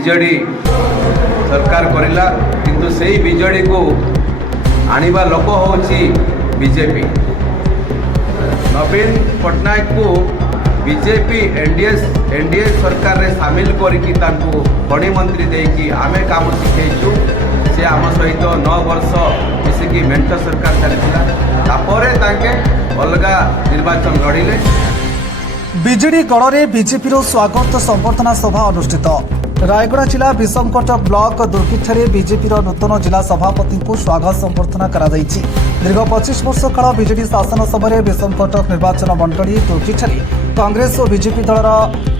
विजेडी सरकार करिला किंतु सेही विजेडी को आनिबा लोक होची बीजेपी। नवीन पट्टनायक को बीजेपी एनडीए सरकार रे सामिल करिकी तांको बड़ी मंत्री देकी आमे काम शिखेचु। से आम सहित 9 वर्ष मिसिकी मेंट सरकार चलता तापरे ताके अलगा निर्वाचन लड़िले। बीजेडी गढ़ बीजेपी स्वागत संबर्धना सभा अनुष्ठित। रायगढ़ जिला विषमकटक ब्लॉक दुर्गीठारे बीजेपी नूतन जिला सभापति को स्वागत संबर्धना करा जायछि। दीर्घ 25 वर्ष काल बीजेडी शासन समय विषमकटक निर्वाचन मंडली दुर्गीठारे कांग्रेस और बीजेपी दलर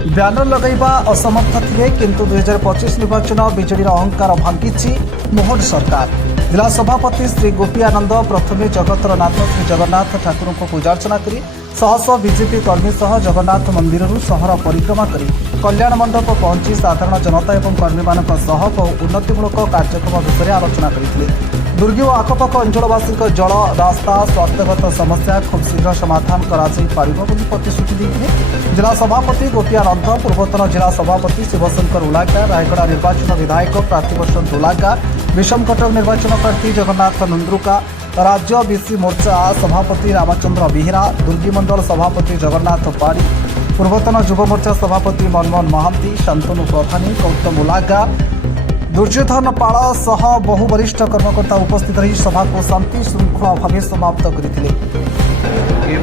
ब्यानर लगाइबा असमर्थ थिले किंतु 2025 निर्वाचन बीजेडी अहंकार भांगी मोहन सरकार। जिला सभापति श्री गोपी आनंद प्रथमे जगतर नाथ श्री जगन्नाथ ठाकुर को पूजार्चना करी शह बीजेपी कर्मी सह जगन्नाथ मंदिर सहर परिक्रमा करी कल्याण मंडप पहुंची साधारण जनता और कर्मी मान बहु उन्नतिमूलक कार्यक्रम विषय आलोचना करते। दुर्गी और आखपाख अंचलवासी जल रास्ता स्वास्थ्यगत समस्या खूब शीघ्र समाधान कर प्रतिश्रुति देते। जिला सभापति गोपी आनंद पूर्वतन जिला सभापति शिवशंकर उलागा रायगढ़ निर्वाचन विधायक प्रातिवर्ष उलागा विषमकटक निर्वाचन प्रार्थी जगन्नाथ नंद्रुका राज्य बीसी मोर्चा सभापति रामचंद्र बेहेरा दुर्गी मंडल सभापति जगन्नाथ पारी पूर्वतन युव मोर्चा सभापति मनमोहन महांती शांतनु प्रधानी गौतम उलागा दुर्योधन पाल सह बहु वरिष्ठ कर्मकर्ता उपस्थित रही सभा को शांति श्रृंखला भाव समाप्त करते।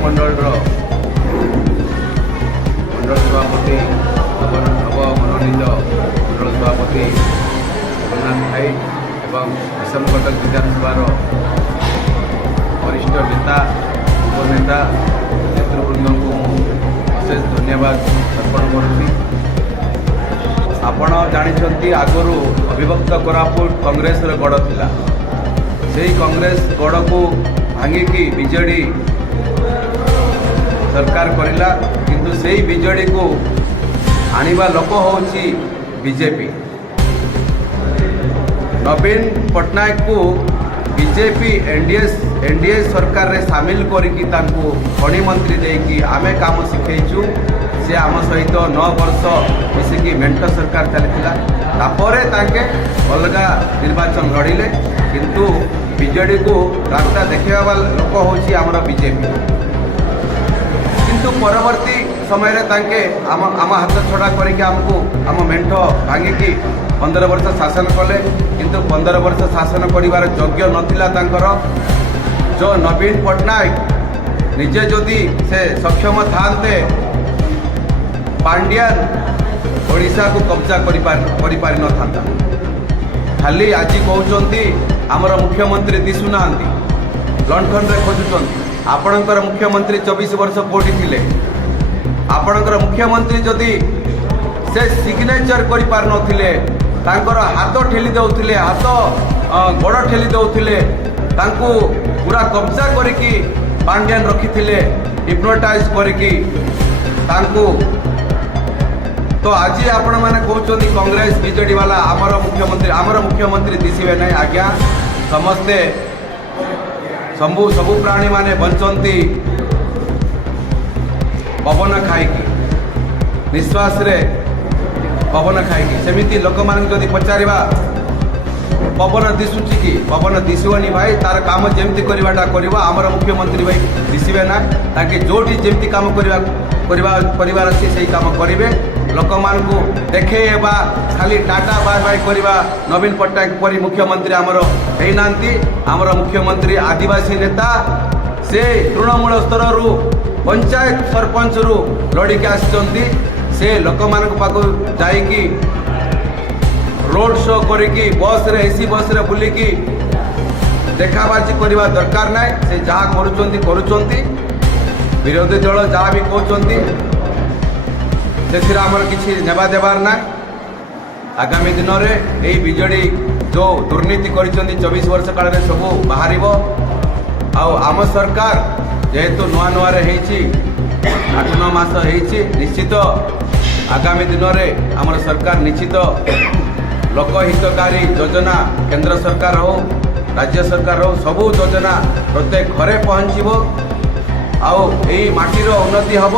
मंडल सभापति नवमनोनीत मंडल सभापति जगन्नाथ भाई एवं विषमकटक विधानसभा वरिष्ठ नेता उपनेता नेतृवृंद को विशेष धन्यवाद अर्पण करुँगी। आपण जानी आगु अविभक्त कोरापुट कांग्रेस गढ़ थिला से कांग्रेस गढ़ को भांगिकी बीजेडी सरकार करिला किंतु सेही बीजेडी को आनिबा लोक होची बीजेपी। नवीन पट्टनायक को बीजेपी एनडीए सरकार रे सामिल करिकी तांको बड़ी मंत्री देकी आमे काम शिखेचु। से आम सहित 9 वर्ष मिसिकी मेंट सरकार चलता तापरे ताके अलगा निर्वाचन लड़िले किंतु बीजेडी को रास्ता देखा लोक होची आमर बीजेपी। किंतु परवर्ती समय रे ताके आम हाथ छड़ा करके आमको आम मेंट भांगिकी 15 वर्ष शासन कले किंतु 15 वर्ष शासन करिवार योग्य नथिला तांकर। जो नवीन पट्टनायक निजे जदि से सक्षम थांते पांड्यान ओडिशा को कब्जा करि पारि न थांता। खाली आज कहते आमर मुख्यमंत्री दिशुना लंठन रे खोजुचंती। आपणकर मुख्यमंत्री 24 वर्ष कोठी थिले। आपणकर मुख्यमंत्री जदि से सिग्नेचर करि पार नथिले तांकर हाथ ठेली दउथिले हाथ गोड़ ठेली दउथिले तांको पूरा कब्जा करिकी पांड्यान रखिथिले हिप्नोटाइज करिकी तांको। तो आज आपण मैंने कहते कांग्रेस बीजेडी वाला आमर मुख्यमंत्री दिशे ना आज्ञा समस्ते सबु प्राणी माने बंचती पवन खाईकी निश्वास रे पवन खाईकी सेमिति लोक मान जदि पचारिबा पवन दिशुची कि पवन दिशुनी भाई तार काम जेमती करवाटा करवा आमर मुख्यमंत्री भाई दिशे ना ताकि जोटी जेमती काम परिवार अच्छी से काम करेंगे। लोक मान को देखे खाली टाटा बाय बाय करवा नवीन पट्टनायक परी मुख्यमंत्री आमर होनांती। आमर मुख्यमंत्री आदिवासी नेता से तृणमूल स्तर रु पंचायत सरपंच रु लड़िकी आसी से लोक मान पाक जाइकी रोड शो करिकी बस रे एसी बस रे बुलिकी देखाबाजी करवा दरकार ना। से जहाँ करुचंती विरोधी दल जहाँ भी कहते से आमर किसी नेबा देवार ना। आगामी दिन में यही बीजेडी जो दुर्नीति कर 24 वर्ष काल में सब बाहर आम सरकार जेहेतु नुआ नुआ 8-9 मास निश्चित आगामी दिन में आम सरकार निश्चित लोकहितकारी योजना केंद्र सरकार हो राज्य सरकार हो सबू योजना प्रत्येक घरे पहुँचब आई माटीर उन्नति हम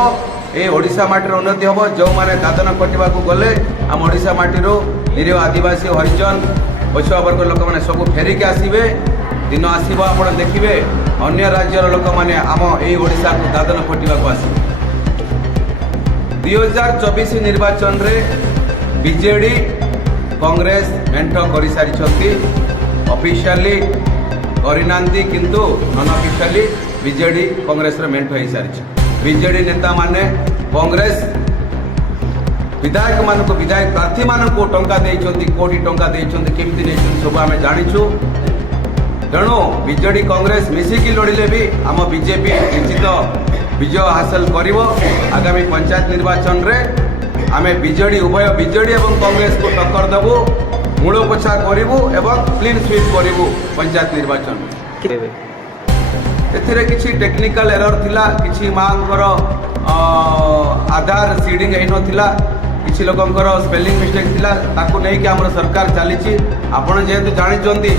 ये ओडिशा माटीर उन्नति हम जो मैंने दादन कटिया गले आम ओडिशा माटीर निरीह आदिवासी हरिजन पछुआ वर्ग लोक मैंने सब फेरिक आसवे दिन आसव आप देखिए अन्य राज्यर लोक मैंने आम ओडिशा को दादन खटिया आसवे 2024 निर्वाचन रे बीजेडी कांग्रेस मेंट कर सारी ऑफिशियली करना किंतु नॉन ऑफिशियली बीजेडी कांग्रेस रे मेंट हो सारी बीजेडी नेता माने कांग्रेस विधायक मान विधायक प्रार्थी मान टंका कोटी टंका केमती नहीं सब आम जाचु तेणु बीजेडी कांग्रेस मिसिकी लड़िले भी आम बीजेपी निश्चित विजय हासिल कर आगामी पंचायत निर्वाचन रे आम बीजेडी उभय बीजेडी और कांग्रेस को टक्कर देवु मूलोपोछा करूँ एवं क्लीन स्वीप करूँ पंचायत निर्वाचन एथिरे किछि टेक्निकल एरर थिला किछि मांकर आधार सीडिंग है नथिला किछि लोकंकर स्पेलिंग मिस्टेक थिला ताकू नै कि हमर सरकार चलीछि आपण जेहेतु जानिचंती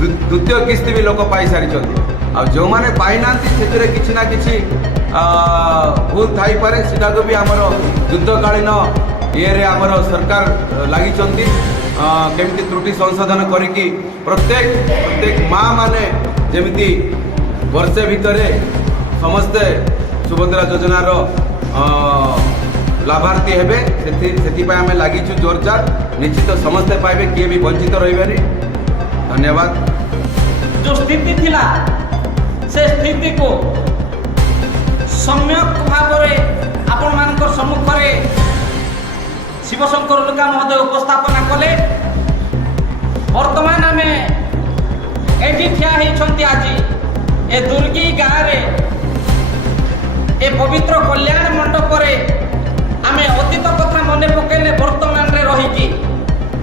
द्वितीय किस्त भी लोक पाई सारिचंती आ जो माने पाई नांती सेतिरे किछि ना किछि भूल थाई पारे सेटा को भी हमर युद्धकालीन ये रे हमर सरकार लागिचंती केमिति त्रुटि संशोधन करिकि प्रत्येक माँ माने जेमिति वर्षे भितरे समस्ते सुभद्रा योजनार लाभार्थी हेबे से आम लगिचु जोरदार निश्चित समस्ते पाइबे किए भी वंचित रही धन्यवाद। जो स्थिति थिला से स्थिति को सम्यक भाव आपण मानकर सम्मुख रे शिवशंकर लुका महोदय उपस्थापना कले वर्तमान आम एठी ठिया होइछंती आज ए दुर्गी गाँव रे ए पवित्र कल्याण मंडप रे आमे अतीत कथा मन पकड़े वर्तमान रे रही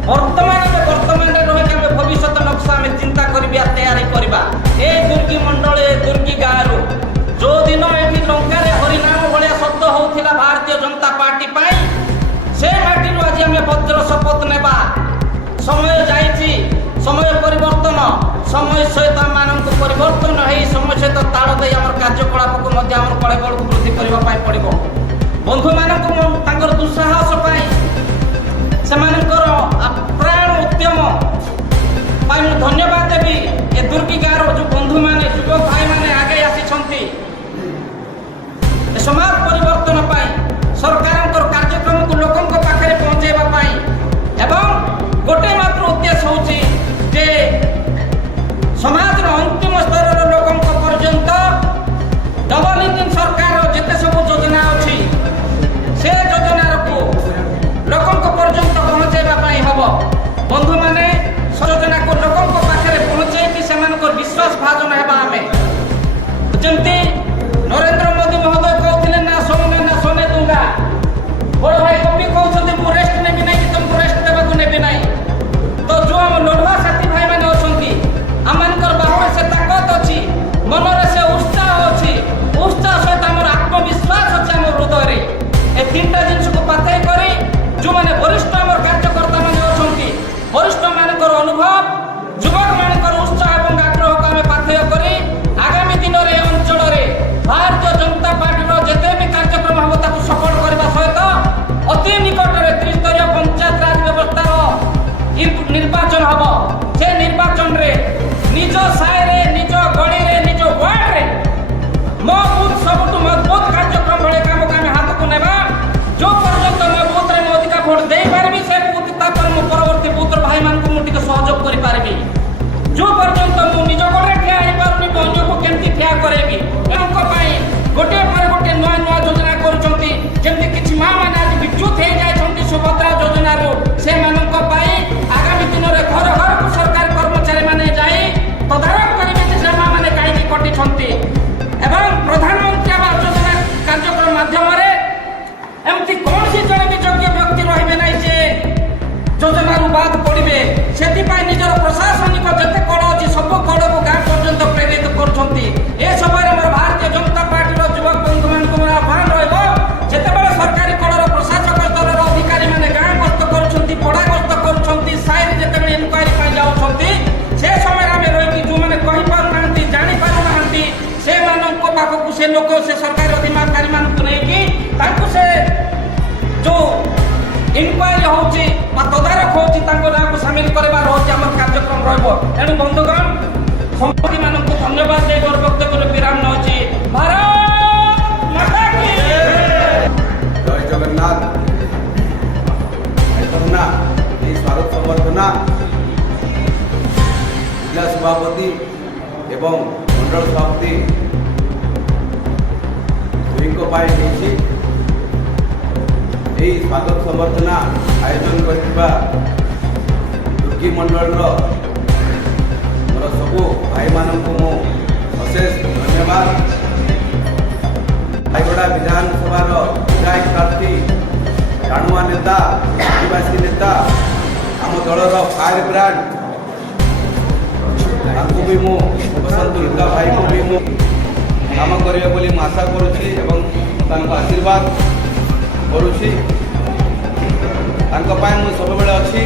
वर्तमान रे रही आमे भविष्य नक्शा आमे चिंता करिबा तैयारी करबा ए दुर्गी मंडल ए दुर्गी गाँव जो दिन एठी लंका रे हरिनाम भलिया शब्द होउथिला भारतीय जनता पार्टी पाई से माटी रो आज आमे वज्र शपथ नेबा समय जाईची समय परिवर्तन समय सहित मानक परिवर्तन है समय सहित ताल दे आम कार्यकलाप को कले बल को वृद्धि करने पड़ो बंधु मानक दुस्साहस से प्राण उद्यम धन्यवाद देवी ए दुर्गी गाँव जो बंधु मैंने युवक भाई मैंने आगे आसी समाज परिवर्तन सरकार कार्यक्रम को लोकों पाखे पहुँचेवा एवं गोटे मात्र उद्देश्य होची जे समाज अंतिम स्तर लोकों पर्यंत डबल इंजिन सरकार जिते सब योजना अच्छी से योजना को लोकों पर्यंत पहुँचेवा हम बंधु मैंने योजना को लोकों पाखे पहुँचे से विश्वास भाजन है जमती नरेंद्र मोदी महोदय कहते ना सोने दूंगा बड़ भाई कभी कहते मुझे रेस्ट नेबी ना कि तुमको रेस्ट देवा नेबी ना तो जो आम लड़ुआ साथी भाई मैंने अच्छा आम बाहुर से ताकत अच्छी मनरे से उत्साह अच्छी उत्साह सहित आम आत्मविश्वास अच्छे आम हृदय ए तीनटा जिन को पाथई कर जो मैंने वरिष्ठ आम कार्यकर्ता मैंने अच्छा वरिष्ठ मान अनुभव युवक मान उत्साह और आग्रह को आम पाथय कर आगामी दिन में अंचल भारतीय जनता पार्टी जिते भी कार्यक्रम हम सफल करने सहित अति निकट में त्रिस्तरीय पंचायत राज व्यवस्था निर्वाचन हम से निर्वाचन रे निज साए निज गली निज वार्ड रे मो बूथ सब मजबूत कार्यक्रम भाई काम को हाथ को नेबा जो पर्यंत मो बूथ रे अधिका भोट दे पारबी से बूथ तापर मो परवर्ती बूथ भाई मान को मुटिक सहयोग करि पारबी जो पर्यंत मो निज गले ठिया हे पारुनी अन्य को केमती ठिया करेबी एनको पाई गोटे पर गोटे नया नया योजना करूछंती जेमती किछि मां माने आज विद्युत हे जायछंती सुभद्रा योजना रो से मानक पाई आगामी दिन रे घर घर को सरकारी कर्मचारी माने जाई तदारक करिबे जे मां माने काई कटि छंती एवं प्रधानमंत्री आवास योजना कार्यक्रम माध्यम रे एमती कोन सी जने भी योग्य व्यक्ति रहिबे नै जे योजना रू बात पड़िबे सेति पाई निजर प्रशासनिक जते कळ अछि सब कळ को गां पर्यंत प्रेरित करछंती ए समय हमर भारतीय जनता पार्टी रो युवक बंधु मान को आह्वान रहइबो जेतेबेले सरकारी कळर प्रशासक स्तर रो अधिकारी माने गां गस्त करछंती पड़ा गस्त करछंती साइड जेतेबेले इनक्वायरी पाई जाउछंती से समय रे रहि जो माने कहि पारु नांती जानि पारु नांती से मानक पाखकु से लोक से सरकारी अधिकारी मान को नै कि ताकु से जो इनक्वायरी होउची বা তদারক হচ্ছে তাঙ্ক নাঁকু সামিল করবার হচ্ছে আমার কার্যক্রম রহব। এণু বন্ধুগণ সম্পত্তি মানুষ ধন্যবাদ দিয়ে মোর বক্তব্য বিরাম নেଉଛି। ভারত মাতা কি জয় জগন্নাথ। না এই স্মারক সম্বর্ধনা জেলা সভাপতি এবং মণ্ডল সভাপতি দুইଙ୍କ ପାଇଁ ହେଇଛି। এই স্বাগত সম্বর্ধনা আয়োজন କରିଥିବା ଦୁର୍ଗୀ ମଣ୍ଡଳର ମୋର ସବୁ ଭାଇମାନଙ୍କୁ ମୁଁ ଅଶେଷ ଧନ୍ୟବାଦ। ରାୟଗଡ଼ା ବିଧାନସଭାର ବିଧାୟକ ପ୍ରାର୍ଥୀ ଟାଣୁଆ ନେତା ଆଦିବାସୀ ନେତା ଆମ ଦଳର ଫାୟାର ବ୍ରାଣ୍ଡ ତାଙ୍କୁ ବି ମୁଁ ବସନ୍ତ ଲୁକା ଭାଇଙ୍କୁ ବି ମୁଁ କାମ କରିବେ ବୋଲି ମୁଁ ଆଶା କରୁଛି ଏବଂ ତାଙ୍କ ଆଶୀର୍ବାଦ କରୁଛି। ତାଙ୍କ ପାଇଁ ମୁଁ ସବୁବେଳେ ଅଛି।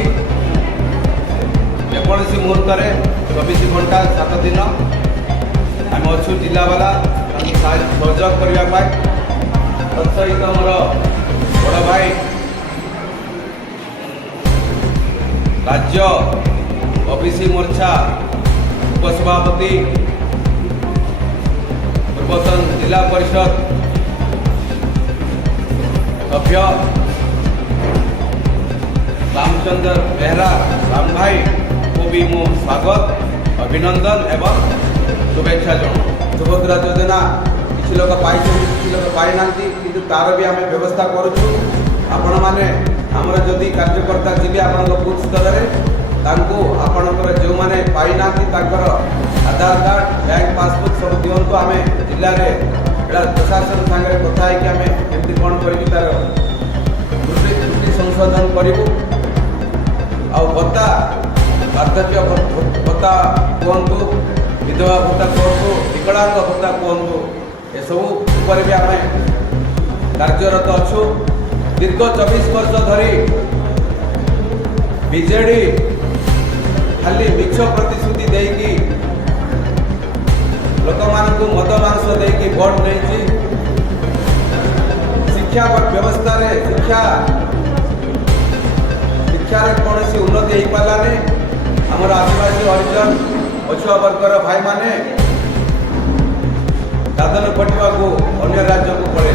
ଯେକୌଣସି ମୁହୂର୍ତ୍ତରେ 24 ଘଣ୍ଟା 7 ଦିନ ଆମେ ଅଛୁ ଜିଲ୍ଲାବାଲା ତାଙ୍କୁ ସହଯୋଗ କରିବା ପାଇଁ। ତତ୍ସହିତ ମୋର ବଡ଼ ଭାଇ ରାଜ୍ୟ ଓବିସି ମୋର୍ଚ୍ଚା ଉପସଭାପତି ପୂର୍ବତନ ଜିଲ୍ଲା ପରିଷଦ ସଭ୍ୟ रामचंद्र बेहरा राम भाई को भी मो स्वागत अभिनंदन एवं शुभेच्छा जनाऊँ। सुभद्रा योजना किसी लोग पाई किसी लोग पाई ना कि तार भी आम व्यवस्था करुचु। आपण मैंने आमर जदि कार्यकर्ता जी आप बूथ स्तर में आपणकर जो मैंने पाई ना आधार कार्ड बैंक पासबुक सब दिंतु। आम जिले में प्रशासन सागर कथा आम केमती कौन कर त्रुटि संशोधन करूँ। आ भत्ता वार्धक्य भत्ता कहतु विधवा भत्ता कहतु विकलांग भत्ता कहतु एसबू उपर भी आम कार्यरत अच्छु। दीर्घ 24 वर्ष धरी बीजेडी खाली मिछ प्रतिश्रुति देकी लोक मानू मद मांस देकी भोट नहीं। शिक्षा व्यवस्था रे शिक्षार कौन उन्नति हो पारानी। आमर आदिवासी हरिजन पछुआ वर्गर भाई माने दादन खटिया को अन्य राज्य को पड़े।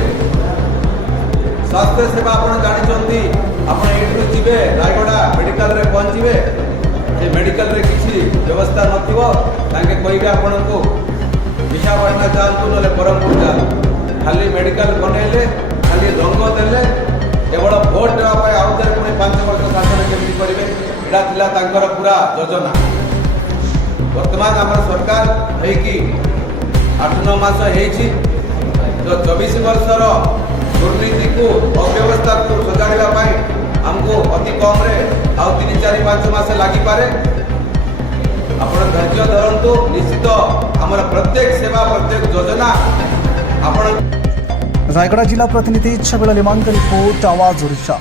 स्वास्थ्य सेवा आप जानते आप जी रायगड़ा मेडिकल रे पहुँचे से मेडिकल रे किसी व्यवस्था नथिबो ताके कहबे आपन को विशाखापट्टनम जातु ना ब्रह्मपुर जातु खाली मेडिकल बनैले खाली रंग देले केवल भोट देवाई आउ थे पुणी 5 वर्ष शासन केमती करेंगे यहाँ पूरा योजना। वर्तमान आम सरकार होगी 8-9 मास हो 24 वर्षर दुर्नीति को अव्यवस्था को सजाड़ा आमको अति कम आउ 3-4-5 मास लगिपे। आप धैर्य धरतु निश्चित आमर प्रत्येक सेवा प्रत्येक योजना आपण। रायगड़ा जिला प्रतिनिधि छबिला लिमांक रिपोर्ट आवाज ओडिशा।